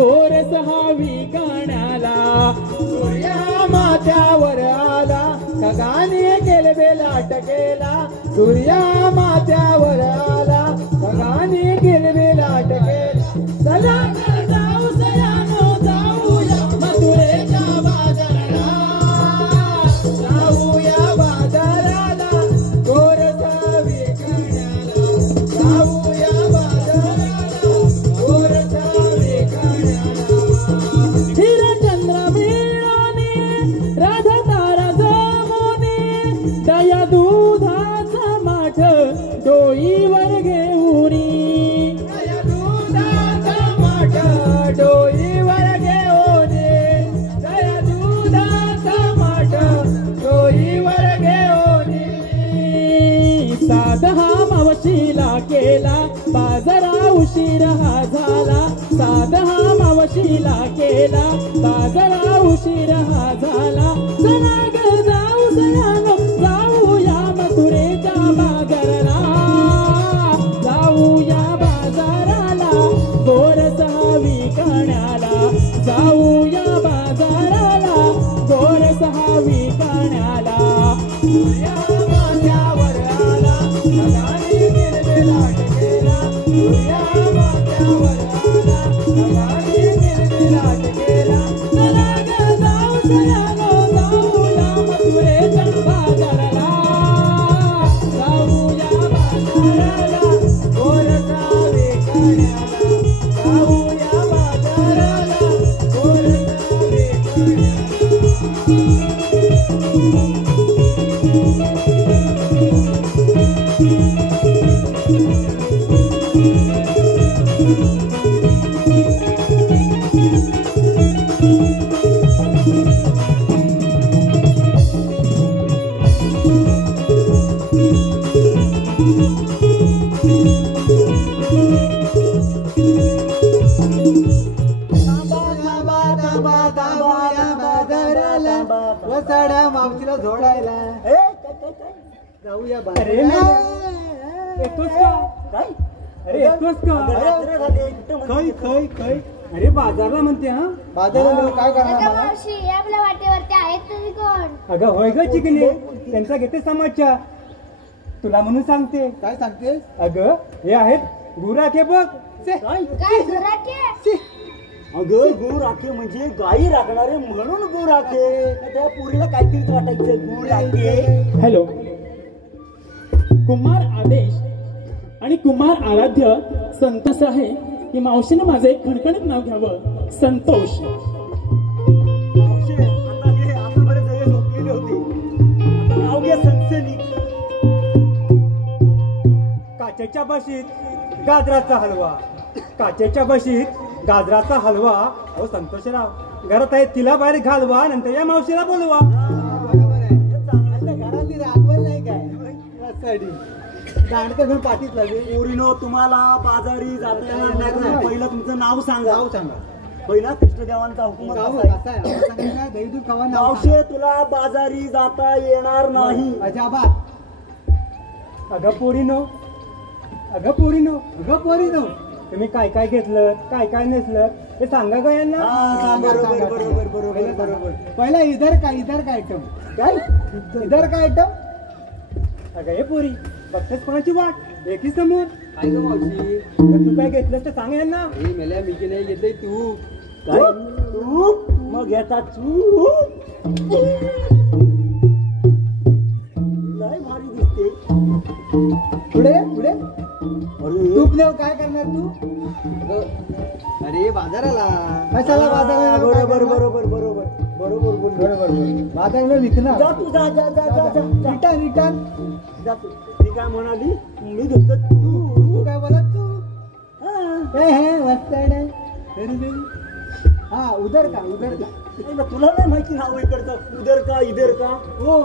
गोरस हा विकण्याला सूर्य हा माथ्यावर आला गगाने किलबी लाट केला सूर्य हा माथ्यावर आला गगाने किलबी लाट केला चला ग जाऊ सयानो जाऊया मथुरेच्या बाजाराला जाऊया बाजाराला गोरसा विकण्याला जाऊया बाजाराला गोरसा विकण्याला हिरचंद्र मिळवणे राधा तारा जमवणे दया दुधाचा माठ डोईवर घेऊनी दया दुधाचा माठ डोईवर घेऊने दया दुधाचा माठ डोईवर घेऊने साध हा मावशीला केला बाजारा उशीर हा झाला साध हा मावशीला केला बाजारा उशीर हा झाला चला ग जाऊ सयानो जाऊया मथुरेच्या बाजाराला जाऊया बाजाराला गोरस हा विकण्याला जाऊया बाजाराला गोरस हा विकण्याला सूर्य माथ्यावर आला गगाने किलबी लाट केला सूर्य माथ्यावर आला गगाने किलबी लाट केला चला ग जाऊ सयानो जाऊया मथुरेच्या बाजाराला जाऊया बाजाराला गोरसा विकण्याला जाऊया बाजाराला गोरसा विकण्याला वसाड्या मावशीला झोडायला जाऊया अरे येतोस का काय अरे येतोस का रात्र झाली, कुठं म्हणते? खै खै खै अरे बाजारला म्हणते हा बाजाराला काय करणार नका मला मावशी आपल्या वाटेवरती आहेत तुम्ही कोण अगं होय ग चिकने त्यांचा घेते समाजच्या तुला म्हणून सांगते काय सांगतेस अगं हे आहेत गुराखे बघ से. काय घरात अगं गो राखे म्हणजे गायी राखणारे म्हणून गो राखे त्या पुरीला काहीतरीच वाटायचं गो राखे. हॅलो कुमार आदेश आणि कुमार आराध्य संतोष आहे की मावशीने माझं एक खणखणीत नाव घ्यावं संतोष. मावशे, आता हे आतापर्यंत सगळे झोपलेले होते. आता नाव घ्या सनसनी. काचेच्या बशीत गाजराचा हलवा काचेच्या बशीत गाजराचा हलवा. अहो संतोषराव घरात आहे तिला बाहेर घालवा नंतर या मावशीला बोलवा. बरोबर आहे आता घरातली राखवल नाही काय त्यासाठी दांडकं घेऊन पाठीत लागेल पोरीनो तुम्हाला बाजारी जाता येणार नाही. पहिलं तुमचं नाव सांगा. नाव सांगा पहिला कृष्णदेवांचा हुकूमत गाव असा आहे. कसा आहे आम्हाला सांगितलं काय? दही दूध खावा नाव मावशे तुला बाजारी जाता येणार नाही. अजाबात अगं पोरीनो अगं पोरीनो अगं पोरी जाऊ तुम्ही काय काय घेतलं काय काय नेसलं हे सांगा ग यांना. हा, बरोबर बरोबर बरोबर बरोबर. पहिला इधर का आयटम काय इधर का आयटम अगं हे पोरी बघतेस कोणाची वाट एकी समोर काय गं मावशी तर तू काय घेतलंस तर सांग यांना. हे मेल्या मी की नाही येते तू काय तू मग येता तू लय भारी दिसते. पुढे पुढे अरे तूप नेऊ काय करणार तू? अरे बाजाराला कशाला बाजाराला नेऊ? काय बरोबर करणार? बरोबर बरोबर बरोबर बोल बरोबर बाजाराला विकणार. जा तू जा जा जा जा जा रिटर्न रिटर्न. जा तू. मी काय म्हणाली मी घेतलं तू काय बोलत तू? हा. हे वस्ताड हा उधर का उधर का. नाही ना, तुला नाही माहिती नाव इकडचं उदर का इधर का हो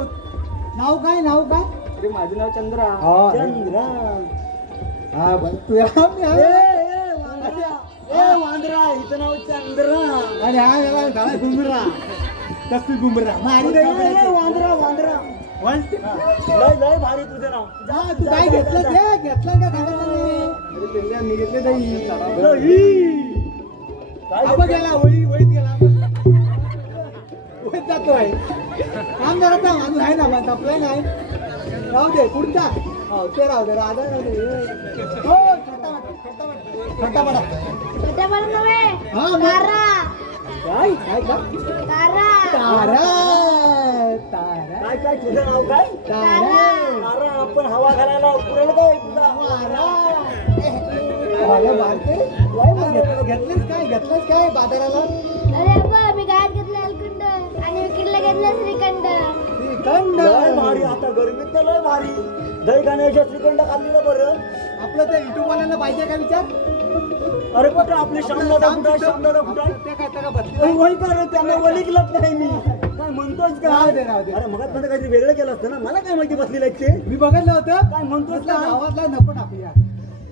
नाव काय नाव काय? अरे माझं नाव चंद्रा. चंद्रा हा बरं तुझ्या मी आहे. वांद्रा इथं नाव चंद्रा आणि हा याला झाला गुमरा. कसली गुमरा वांद्रा वांद्रा लय लय भारी तुझं नाव जा तू काय घेतलं ते घेतलं का सांगितलं मी घेतले नाही. आपण गेला वळी वळीत गेला वळीत जातोय. काम जरा का माणूस आहे ना पण आपला नाही. राहू दे पुढचा हो ते राहू दे राधा राहू दे. हो छोटा छोटा बडा छोट्या बाळ नव्हे, हा मग. तारा काय काय का तारा तारा तारा काय काय तुझं नाव काय तारा तारा आपण हवा घालायला पुरेल काय तुझा घेतलंच काय घेतलंच काय बाजाराला. अरे अप्पा मी गायत घेतलं अलकंड आणि विकीला घेतलं श्रीखंड. श्रीखंड लय भारी आता गरमीत तर लय भारी दही खाण्याच्या श्रीखंड खाल्लेलं बरं आपलं ते युट्यूबवाल्यांना पाहिजे का विचार. अरे कुठे आपले श्यामदादा कुठे श्यामदादा कुठे ते काय का बसले वही कर त्यांना वलिकलत नाही मी काय म्हणतोच का राहू दे, राहू दे. अरे मगात मध्ये काहीतरी वेगळं केलं असतं ना मला काय माहिती बसलेलं आहे ते मी बघितलं होतं काय म्हणतोस म्हटलं काय? गावातला नको टाकूया.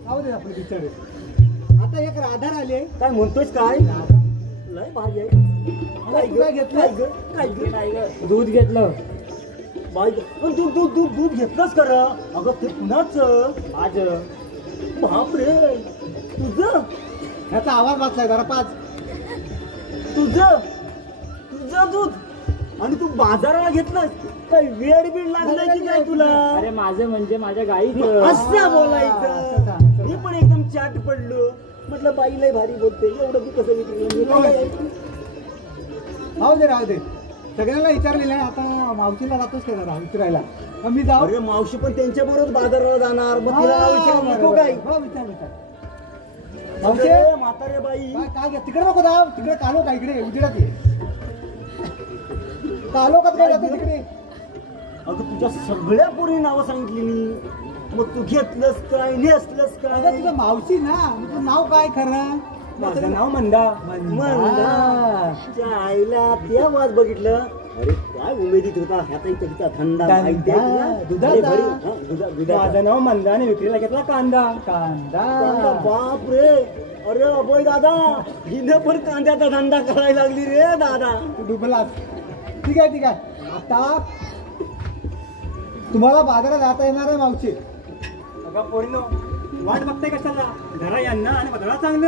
राहू दे आपले बिचारे. आता एक राधार आली आहे. काय म्हणतोच काय राधा. लय भारी आहे काय तू काय घेतलं? काय ग दूध घेतलं. बाई पण तू दूध दूध दूध घेतलंच कर अगं ते कुणाचं माझं. बापरे तुझं ह्याचा आवाज वाचलाय जरा पाच. तुझं तुझं दूध आणि तू बाजाराला घेतलंस काय वेळ बीड लागलाय की काय तुला अरे माझं म्हणजे माझ्या गाईच. असं बोलायचं मी पण एकदम चाट पडलो म्हटलं बाई लय भारी बोलते एवढं तू कसं विचारलं राहू दे राहू दे. सगळ्यांना विचारलेलं आहे. आता मावशीला जातोच का जरा विचारायला. मग मी जाऊ. अरे मावशी पण त्यांच्या बरोबर बाजाराला जाणार मग तिला नाव विचारू नको काय हो विचार विचार. मावशी अरे म्हातारे बाई काय काय घे तिकडे नको जाऊ. तिकडे कालो का इकडे उजेडात ये. कालो का काय जातो तिकडे. अगं तुझ्या सगळ्या पोरी नावं सांगितली मी मग तू घेतलंस काय नेसलंस अगं काय तुझं मावशी ना मग तुझं नाव काय खरं. माझं नाव मंदा. मंदा. त्या आईला त्या वाज बघितलं अरे काय उमेदीत होता ह्याचा तिचा थंडा थंडा, माहिती आहे तुला? दुधाचा. अरे भारी. हा, दुधाचा. माझं नाव मंदा आणि विक्रीला घेतला कांदा. कांदा, कांदा बाप रे अरे अभय दादा हिने पण कांद्याचा धंदा करायला लागली रे दादा तू डुबलास. ठीक आहे ठीक आहे. आता तुम्हाला बाजारात जाता येणार आहे मावशी. अगं पोरीनो वाट बघताय कशाला घरा यांना आणि बदला चांगलं.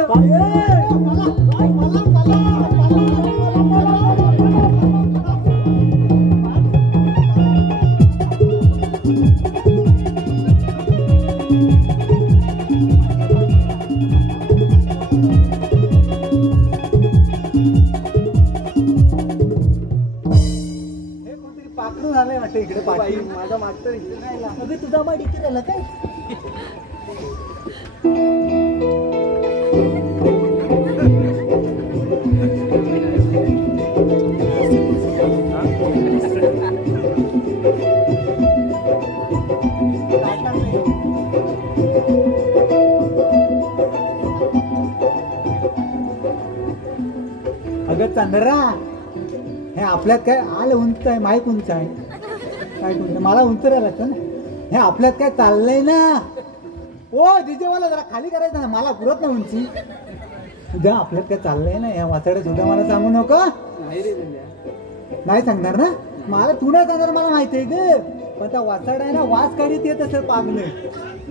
हे कोणतरी पाखरू झालंय वाटतं इकडे पाठी. माझा मास्तर इथे नाही आला. अबे तुझा बाई इथे झाला काय अगं चंद्रा हे आपल्यात काय आलं उंच आहे माईक उंच आहे काय उंच मला उंच राहायला लागतं ना. हे आपल्यात काय चाललंय ना. ओ जिजेवाला जरा खाली करायचं ना मला पुरत ना उंची. उद्या आपल्यात काय चाललंय ना या वाचाड्या सुद्धा मला सांगू नको. नाही सांगणार ना मला तू नाही सांगणार मला माहिती आहे ग. पण त्या वाचाड आहे ना वास काढीत येत असेल पागणे.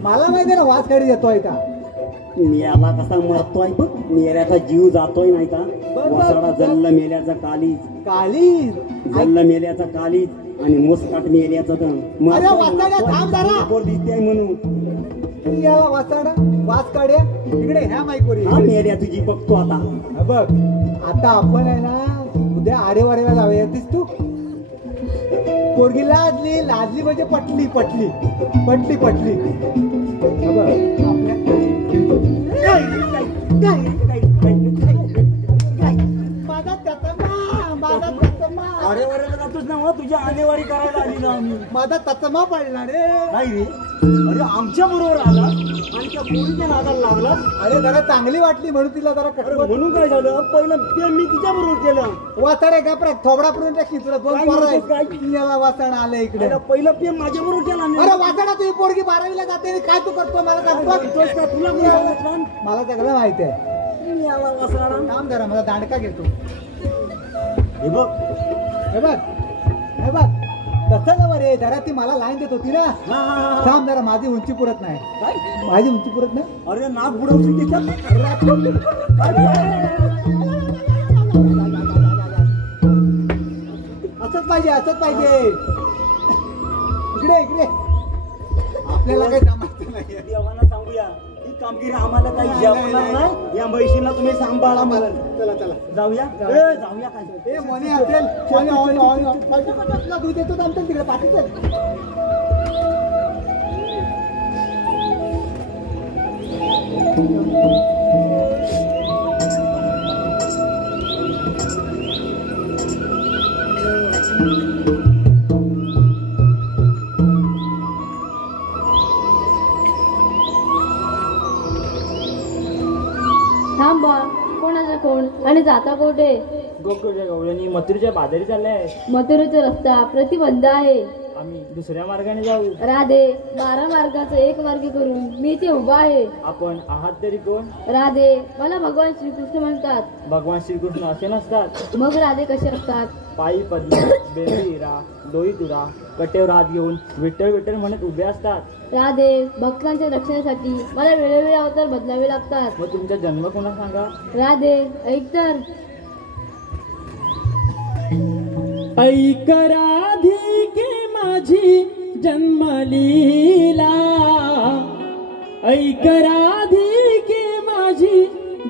मला माहिती आहे ना वास काढीत येतोय का. मेला कसा मरतोय मेल्याचा जीव जातोय नाही का वसाडा जल्ल मेल्याचा कालीज काली जल्ल मेल्याचा कालीज आणि मुस्काट मेल्याचा अरे वाचाड्या थांब जरा. दिसते म्हणून याला वाचाडा वास काढ्या इकडे ह्या माईकवर हा मेल्या तुझी बघतो आता हा बघ आता आपण आहे ना उद्या आरे वारेला जाऊया येतीस तू. पोरगी लाजली लाजली म्हणजे पटली पटली पटली पटली माझा तत्मा अरे वरे जातोच ना मग तुझ्या आणेवारी करायला आली ना आम्ही. माझा तत्मा पडला रे. नाही रे अरे आमच्या बरोबर आला आणि त्या पोरीच्या नादाला लागला. अरे जरा चांगली वाटली म्हणून तिला जरा अरे कटवट म्हणून काय झालं पहिलं ते मी तिच्या बरोबर केलं. वाचड आहे का थोबडा पडून टाकी तुला दोन काय पोरं म्हणतोस काय? आहेत. याला वाचण आलं इकडे. अरे पहिलं ते माझ्या बरोबर केलं मी. अरे वाचडा तुझी पोरगी 12वीला जाते आणि काय तू करतो मला दाखव. तोच का तुला कोणी सांगितलं? मला सगळं माहिती आहे. याला वासराला. काम जरा माझा दांडका घेतो. हे बघ हे बघ हे बघ तसं नव रे जरा ती मला लाईन देत होती ना. हा, हा, हा. थांब जरा माझी उंची पुरत नाही. काय? माझी उंची पुरत नाही. अरे नाक बुडवशील त्याच्यात. असंच पाहिजे असंच पाहिजे. इकडे इकडे आपल्याला काही जमायचं नाही. देवाला सांगूया ही कामगिरी आम्हाला काही नाही, जमणार नाही, नाही. या म्हैशीला तुम्ही सांभाळा मला. चला चला जाऊया जाऊया काय ए मनी असेल दूध येतो आमच्या तिकडे पाठीचं. थांबा कोणाचा कोण आणि जाता कोठे? गोकुळच्या गवळणी मथुरच्या बाजारी चाललाय. मथुरेचा रस्ता प्रतिबंध आहे. आम्ही दुसऱ्या मार्गाने जाऊ. राधे 12 मार्गाचं एक मार्गी करून मी इथे उभा आहे. आपण आहात तरी कोण? राधे मला भगवान श्रीकृष्ण म्हणतात. भगवान श्रीकृष्ण असे नसतात. मग राधे कसे असतात? पायी पद्म बेबीरा डोई तुरा कटेवर हात घेऊन विठ्ठल विठ्ठल म्हणत उभे असतात. राधे भक्तांच्या रक्षणासाठी मला वेळोवेळी अवतार बदलावे लागतात. मग तुमचा जन्म कोणा सांगा? राधे ऐक तर. ऐक राधिके माझी जन्मलीला, ऐक राधिके माझी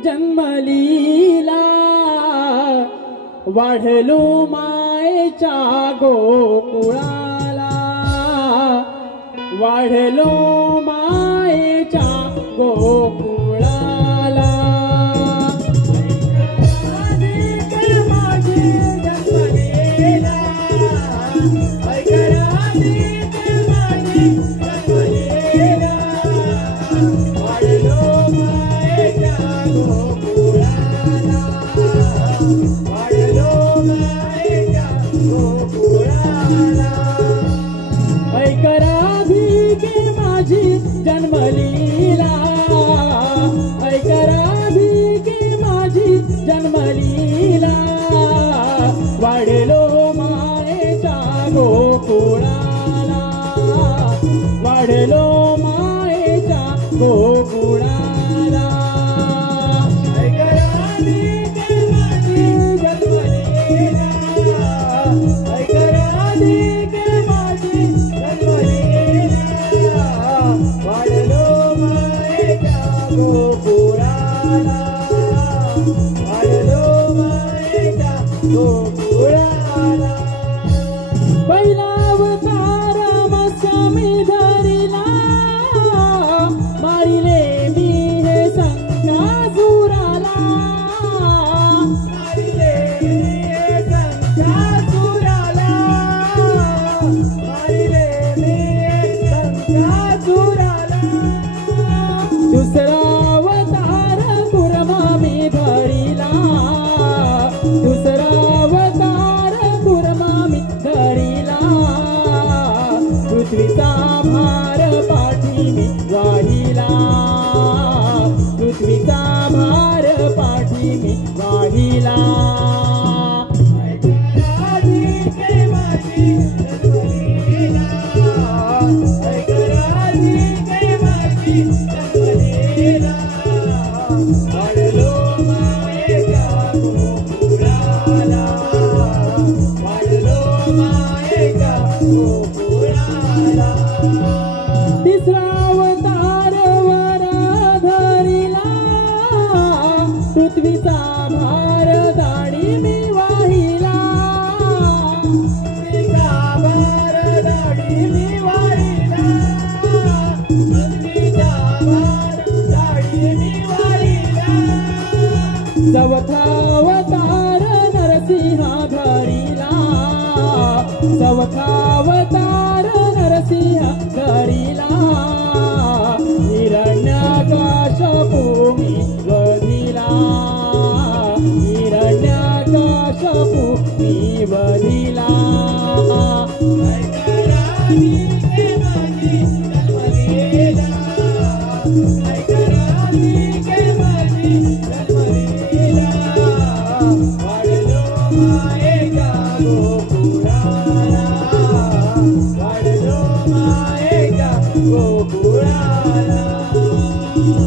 जन्मलीला, वाढलो मायेच्या गोकुळाला, वाढलो मायेच्या गोकुळाला. ऐक राधिके माझी जन्मलीला, ऐक राधिके माझी जन्मलीला, वाढलो मायेच्या गोकुळाला, वाढलो मायेच्या गोकुळाला. ऐक राधिके माझी जन्मलीला, ऐक राधिके माझी जन्मलीला, वाढलो मायेच्या गोकुळाला, वाढलो मायेच्या गोकुळाला. पहिला अवतार मस्वामी धरिला, मारिले मी हे संकासुराला, मारिले मी हे संकासुराला, मारिले मी हे संकासुराला. दुसरा अवतार कुर्मा मी धरिला, दुसरा अवतार कुर्मा मी धरिला, पृथ्वीचा भार पाठी मी वाहिला, पृथ्वीचा भार पाठी मी वाहिला. ऐक राधिके माझी जन्मलीला, ऐक राधिके माझी जन्मलीला, वाढलो मायेच्या गोकुळाला, वाढलो मायेच्या गोकुळाला. तिसरा अवतार वर धरिला, पृथ्वीचा भार दाढी मी वाहिला, पृथ्वीचा भार चौथावतार नरसिंहा धरिला, चौथावतार नरसिंहा धरिला, हिरण्यकश्यपू मी वधिला, हिरण्यकश्यपू मी वधिला.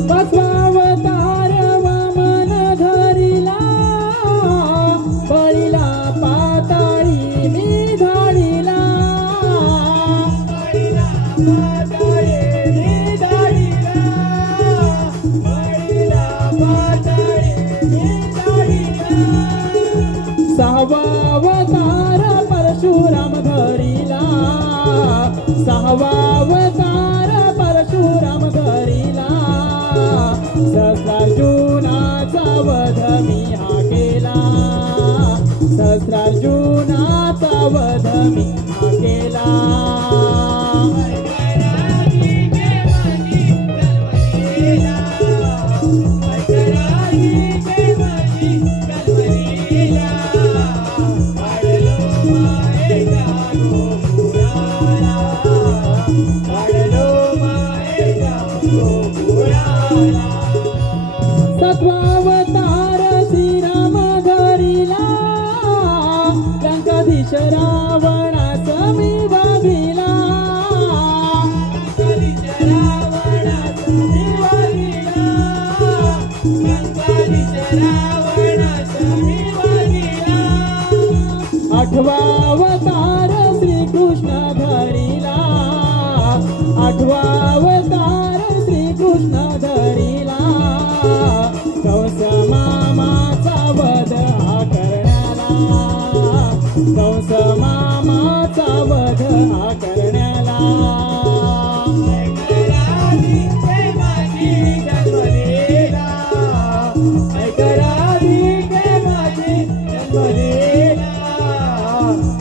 पाचवावतार वामन धरिला, बळीला पाताळी मी धाडिला, बळीला पाताळी मी धाडिला, बळीला पाताळी मी धाडिला. सहावावतार परशुराम धरिला, सहावावतार परशुराम धरिला, सहस्रार्जुनाचा वध मी हा केला, सहस्रार्जुनाचा वध मी हा केला. सत्वावतार श्रीराम धरिला, लंकाधीश रावणास मी वधिला, लंकाधीश रावणास मी वधिला, लंकाधीश रावणास मी वधिला. आठवावतार श्रीकृष्ण धरिला, आठवावतार श्रीकृष्ण धरिला, कंस मामाचा वध हा करण्याला, कंस मामाचा वध हा करण्याला.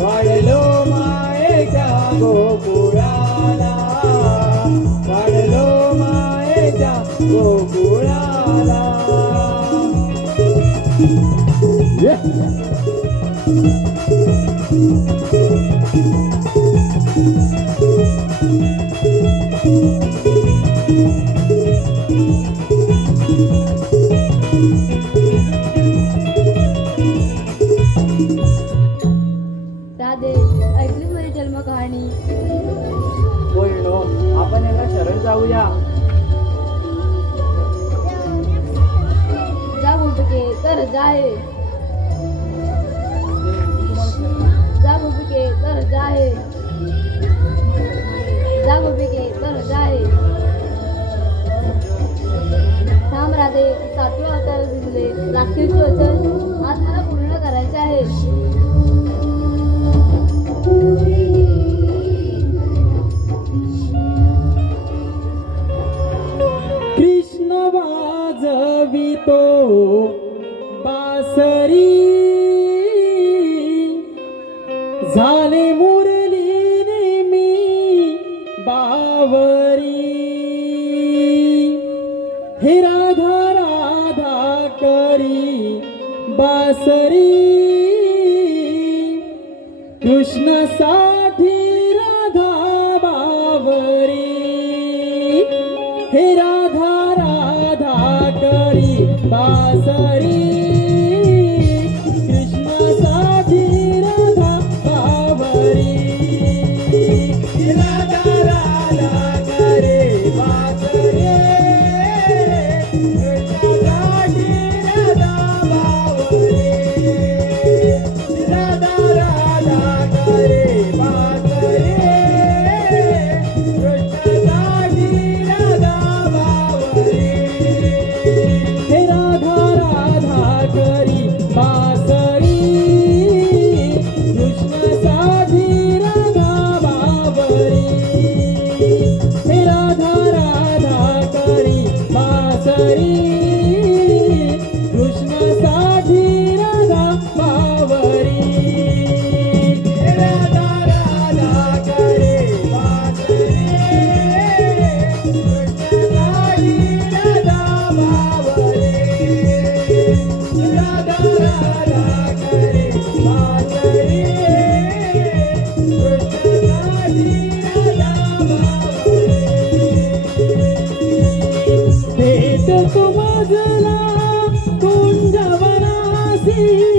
वाढलो मायेच्या गोकुळाला, वाढलो मायेच्या गोकुळाला. राधे, ऐकली माझी जन्म कहाणी. बोललो आपण यांना शरण जाऊया. जा गोपिके तर जाए, जा गोपिके तर जाए, जा गोपिके तर जाए. थांब राधे, 7वे अवतार दिले राखीवचे वचन आज मला पूर्ण करायचे आहे. कृष्ण वाजवितो बासरी, झाले मुरलीने मी बावरी. हे राधा राधा करी बासरी, कृष्णासाठी राधा बावरी. हे राधा राधा करी बासरी, कृष्णासाठी राधा बावरी. राधा राधा करे बासरी, कृष्णासाठी राधा बावरी. राधा राधा करे बासरी, कृष्णासाठी राधा बावरी. हे राधा राधा नाही